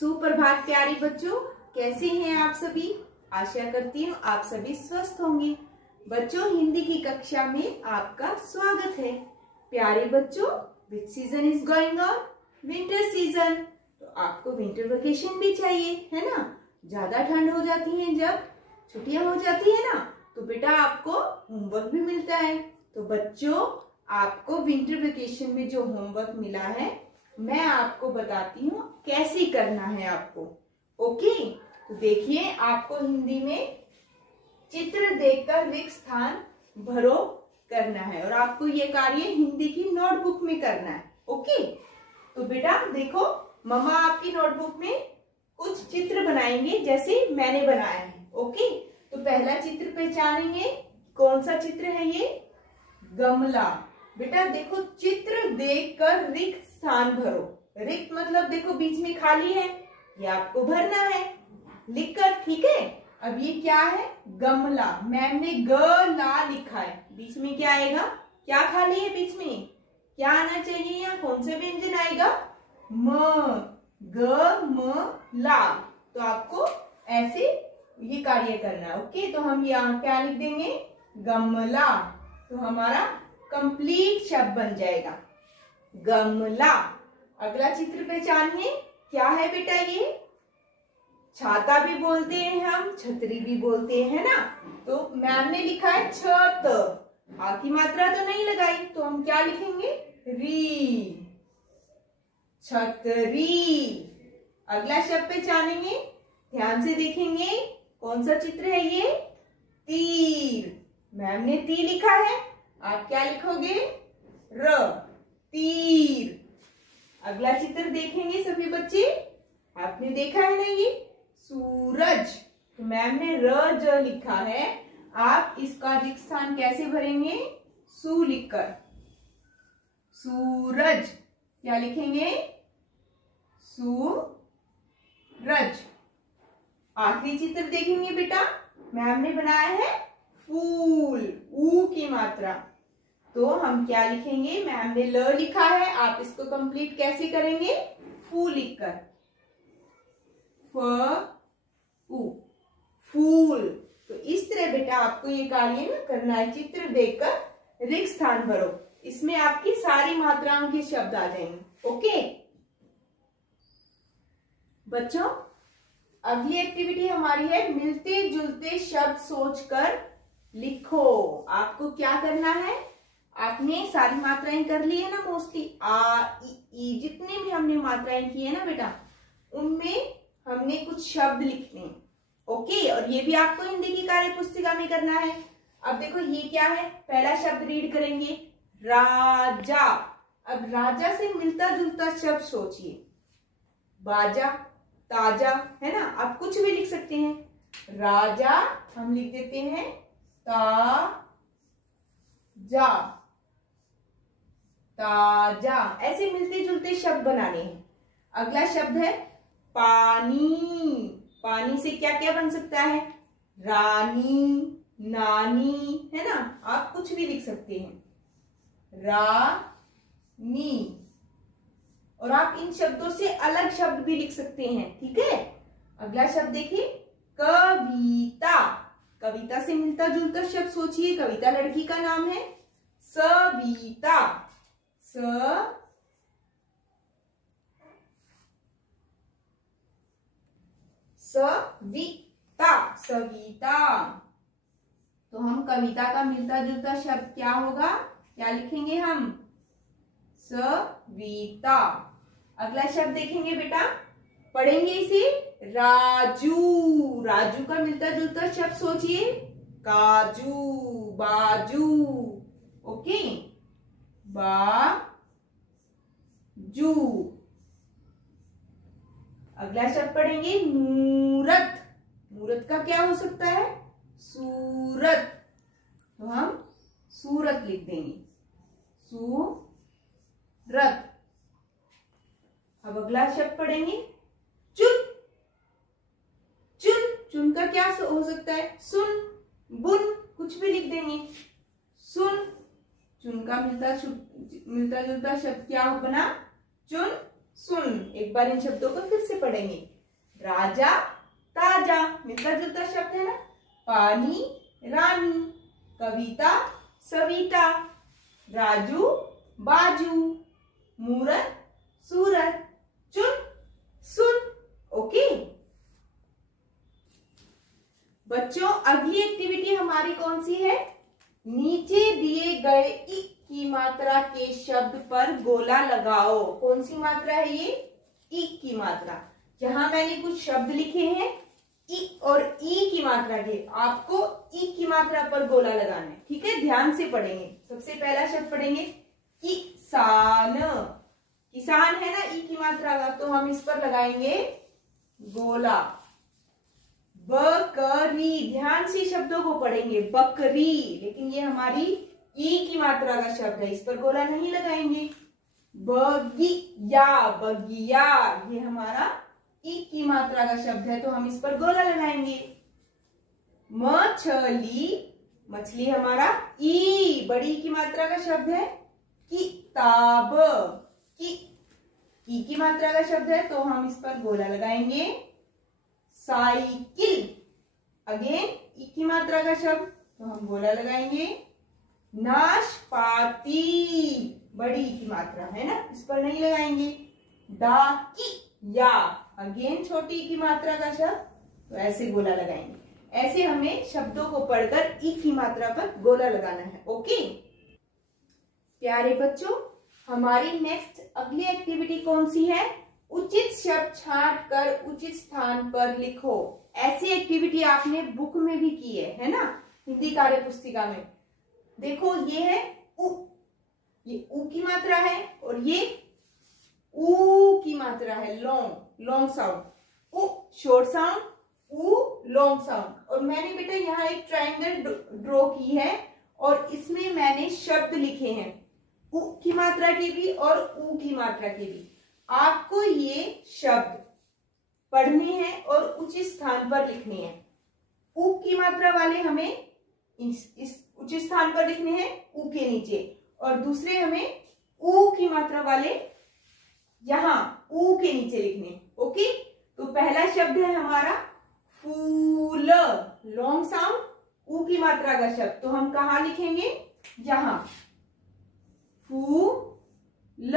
सुप्रभात प्यारे बच्चों, कैसे हैं आप सभी। आशा करती हूँ आप सभी स्वस्थ होंगे। बच्चों, हिंदी की कक्षा में आपका स्वागत है। प्यारे बच्चों, विच season is going on? Winter season. तो आपको विंटर वेकेशन भी चाहिए, है ना। ज्यादा ठंड हो जाती है, जब छुट्टियां हो जाती है ना, तो बेटा आपको होमवर्क भी मिलता है। तो बच्चों, आपको विंटर वेकेशन में जो होमवर्क मिला है, मैं आपको बताती हूँ कैसे करना है आपको। ओके, तो देखिए, आपको हिंदी में चित्र देखकर रिक्त स्थान भरो करना है और आपको ये कार्य हिंदी की नोटबुक में करना है। ओके, तो बेटा देखो, मम्मा आपकी नोटबुक में कुछ चित्र बनाएंगे जैसे मैंने बनाया है। ओके, तो पहला चित्र पहचानेंगे, कौन सा चित्र है ये? गमला। बेटा देखो, चित्र देखकर रिक्त स्थान भरो। रिक्त मतलब देखो बीच में खाली है, ये आपको भरना है लिखकर, ठीक है। अब ये क्या है? गमला। मैम ने ग ला लिखा है, बीच में क्या आएगा? क्या खाली है बीच में? क्या आना चाहिए? यहाँ कौन से व्यंजन आएगा? म, ग म ला। तो आपको ऐसे ये कार्य करना है। ओके, तो हम यहाँ क्या लिख देंगे? गमला। तो हमारा कंप्लीट शब्द बन जाएगा गमला। अगला चित्र पहचानिए, क्या है बेटा ये? छाता भी बोलते हैं हम, छतरी भी बोलते हैं ना। तो मैम ने लिखा है छत, आ की मात्रा तो नहीं लगाई, तो हम क्या लिखेंगे? री, छतरी। अगला शब्द पहचानेंगे, ध्यान से देखेंगे, कौन सा चित्र है ये? तीर। मैम ने ती लिखा है, आप क्या लिखोगे? र, तीर। अगला चित्र देखेंगे सभी बच्चे, आपने देखा है ना ये? सूरज। तो मैम ने र ज लिखा है, आप इसका रिक्त स्थान कैसे भरेंगे? सू लिखकर। सूरज। क्या लिखेंगे? सूरज। आखिरी चित्र देखेंगे बेटा, मैम ने बनाया है फूल, ऊ की मात्रा। तो हम क्या लिखेंगे? मैम ने ल लिखा है, आप इसको कंप्लीट कैसे करेंगे? फू लिखकर। फ ऊ, फूल। तो इस तरह बेटा आपको ये कार्य ना करना है, चित्र देखकर रिक्त स्थान भरो। इसमें आपकी सारी मात्राओं के शब्द आ जाएंगे। ओके बच्चों, अगली एक्टिविटी हमारी है मिलते जुलते शब्द सोचकर लिखो। आपको क्या करना है? आपने सारी मात्राएं कर ली है ना, मोस्टली आ ई जितनी भी हमने मात्राएं की है ना बेटा, उनमें हमने कुछ शब्द लिखने। ओके, और ये भी आपको हिंदी की कार्य पुस्तिका में करना है। अब देखो ये क्या है? पहला शब्द रीड करेंगे, राजा। अब राजा से मिलता जुलता शब्द सोचिए। बाजा, ताजा, है ना। आप कुछ भी लिख सकते हैं। राजा हम लिख देते हैं ताजा, ताजा। ऐसे मिलते जुलते शब्द बनाने हैं। अगला शब्द है पानी। पानी से क्या क्या बन सकता है? रानी, नानी, है ना। आप कुछ भी लिख सकते हैं। रानी। और आप इन शब्दों से अलग शब्द भी लिख सकते हैं, ठीक है। अगला शब्द देखिए, कविता। कविता से मिलता जुलता शब्द सोचिए। कविता लड़की का नाम है। सविता, सविता, सविता। तो हम कविता का मिलता जुलता शब्द क्या होगा? क्या लिखेंगे हम? सविता। अगला शब्द देखेंगे बेटा, पढ़ेंगे इसे, राजू। राजू का मिलता जुलता शब्द सोचिए। काजू, बाजू। ओके, बाजू। अगला शब्द पढ़ेंगे, मूरत। मूरत का क्या हो सकता है? सूरत। तो हम सूरत लिख देंगे, सूरत। अब अगला शब्द पढ़ेंगे, चुन। चुन, चुन का क्या हो सकता है? सुन, बुन, कुछ भी लिख देंगे। सुन। चुन का मिलता जुलता शब्द क्या बना? चुन, सुन। एक बार इन शब्दों को फिर से पढ़ेंगे। राजा ताजा, मिलता जुलता शब्द है ना। पानी रानी, कविता सविता, राजू बाजू, मूरत सूरत, चुन सुन। ओके बच्चों, अगली एक्टिविटी हमारी कौन सी है? नीचे दिए गए इ की मात्रा के शब्द पर गोला लगाओ। कौन सी मात्रा है ये? इ की मात्रा। यहां मैंने कुछ शब्द लिखे हैं इ और ई की मात्रा के, आपको ई की मात्रा पर गोला लगाना है। ठीक है, ध्यान से पढ़ेंगे। सबसे पहला शब्द पढ़ेंगे किसान। किसान है ना ई की मात्रा का, तो हम इस पर लगाएंगे गोला। बकरी, ध्यान से शब्दों को पढ़ेंगे। बकरी, लेकिन ये हमारी ई की मात्रा का शब्द है, इस पर गोला नहीं लगाएंगे। बगिया, बगिया ये हमारा ई की मात्रा का शब्द है, तो हम इस पर गोला लगाएंगे। मछली, मछली हमारा ई बड़ी की मात्रा का शब्द है। किताब, की मात्रा का शब्द है, तो हम इस पर गोला लगाएंगे। साइकिल, अगेन ई की मात्रा का शब्द, तो हम गोला लगाएंगे। नाशपाती, बड़ी की मात्रा है ना, इस पर नहीं लगाएंगे। डाकिया, अगेन छोटी की मात्रा का शब्द, तो ऐसे गोला लगाएंगे। ऐसे हमें शब्दों को पढ़कर ई की मात्रा पर गोला लगाना है। ओके प्यारे बच्चों, हमारी नेक्स्ट अगली एक्टिविटी कौन सी है? उचित शब्द छांट कर उचित स्थान पर लिखो। ऐसी एक्टिविटी आपने बुक में भी की है ना, हिंदी कार्य पुस्तिका में। देखो ये है उ, ये उ की मात्रा है और ये ऊ की मात्रा है। लॉन्ग साउंड, उ शॉर्ट साउंड, ऊ लॉन्ग साउंड। और मैंने बेटा यहाँ एक ट्रायंगल ड्रॉ की है और इसमें मैंने शब्द लिखे हैं उ की मात्रा के भी और ऊ की मात्रा के भी। आपको ये शब्द पढ़ने हैं और उचित स्थान पर लिखने हैं। उ की मात्रा वाले हमें इस उचित स्थान पर लिखने हैं ऊ के नीचे, और दूसरे हमें ऊ की मात्रा वाले यहां ऊ के नीचे लिखने। ओके, तो पहला शब्द है हमारा फूल, लॉन्ग साउंड, ऊ की मात्रा का शब्द, तो हम कहा लिखेंगे? यहां फूल,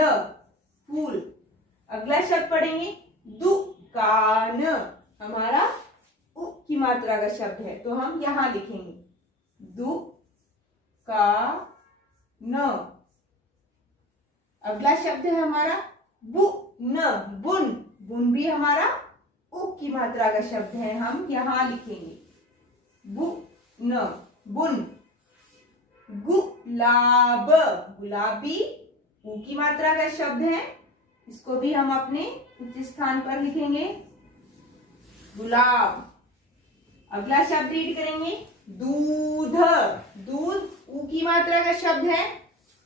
फूल। अगला शब्द पढ़ेंगे दुकान, हमारा उ की मात्रा का शब्द है, तो हम यहां लिखेंगे दुकान। अगला शब्द है हमारा बुन, बुन, बुन भी हमारा उ की मात्रा का शब्द है, हम यहां लिखेंगे बुन, बुन। गुलाब, गुलाबी ऊ की मात्रा का शब्द है, इसको भी हम अपने उचित स्थान पर लिखेंगे गुलाब। अगला शब्द रीड करेंगे दूध, दूध ऊ की मात्रा का शब्द है,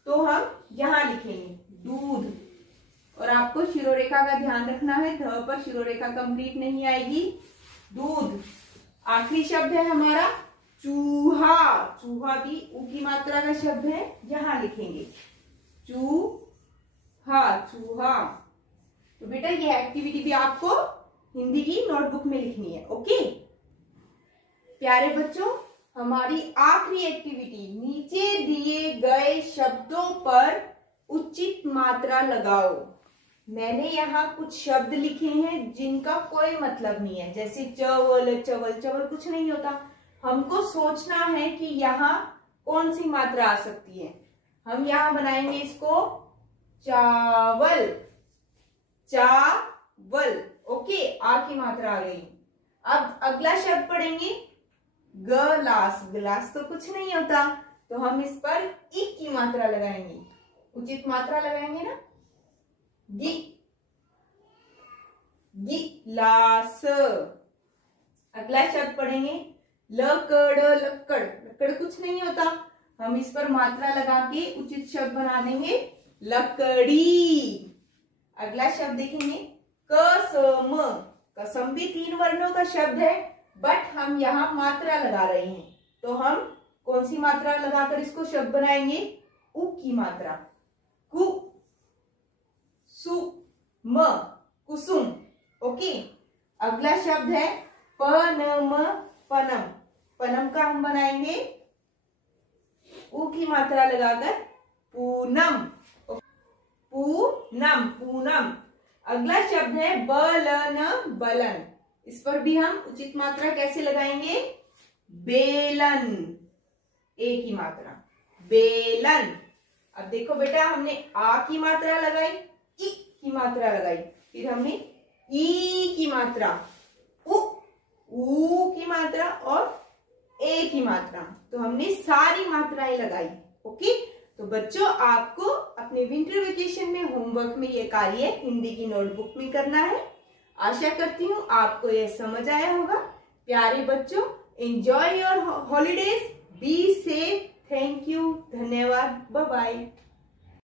तो हम यहां लिखेंगे दूध। और आपको शिरोरेखा का ध्यान रखना है, ध पर शिरोरेखा कंप्लीट नहीं आएगी। दूध। आखिरी शब्द है हमारा चूहा, चूहा भी ऊ की मात्रा का शब्द है, यहां लिखेंगे चूहा, चूहा। तो बेटा ये एक्टिविटी भी आपको हिंदी की नोटबुक में लिखनी है। ओके प्यारे बच्चों, हमारी आखिरी एक्टिविटी, नीचे दिए गए शब्दों पर उचित मात्रा लगाओ। मैंने यहाँ कुछ शब्द लिखे हैं जिनका कोई मतलब नहीं है, जैसे चवल, चवल, चवल कुछ नहीं होता। हमको सोचना है कि यहाँ कौन सी मात्रा आ सकती है। हम यहाँ बनाएंगे इसको चावल, चावल। ओके, आ की मात्रा आ गई। अब अगला शब्द पढ़ेंगे गिलास, गिलास तो कुछ नहीं होता, तो हम इस पर ई की मात्रा लगाएंगे, उचित मात्रा लगाएंगे ना, गिलास। अगला शब्द पढ़ेंगे लकड़, लकड़, लकड़ कुछ नहीं होता, हम इस पर मात्रा लगा के उचित शब्द बना देंगे लकड़ी। अगला शब्द देखेंगे कसम, कसम भी 3 वर्णों का शब्द है, बट हम यहाँ मात्रा लगा रहे हैं, तो हम कौन सी मात्रा लगाकर इसको शब्द बनाएंगे? उ की मात्रा, कु सु म कुसुम। ओके, अगला शब्द है पनम पनम। पनम का हम बनाएंगे ऊ की मात्रा लगाकर पूनम। पूनम पूनम। अगला शब्द है बलन बलन। इस पर भी हम उचित मात्रा कैसे लगाएंगे? बेलन, ए की मात्रा बेलन। अब देखो बेटा, हमने आ की मात्रा लगाई, इ की मात्रा लगाई, फिर हमने ई की मात्रा, ऊ की मात्रा और ए की मात्रा, तो हमने सारी मात्राएं लगाई। ओके, तो बच्चों आपको अपने विंटर वेकेशन में होमवर्क में ये कार्य हिंदी की नोटबुक में करना है। आशा करती हूँ आपको यह समझ आया होगा। प्यारे बच्चों, enjoy your holidays, be safe, thank you, धन्यवाद, बाय बाय।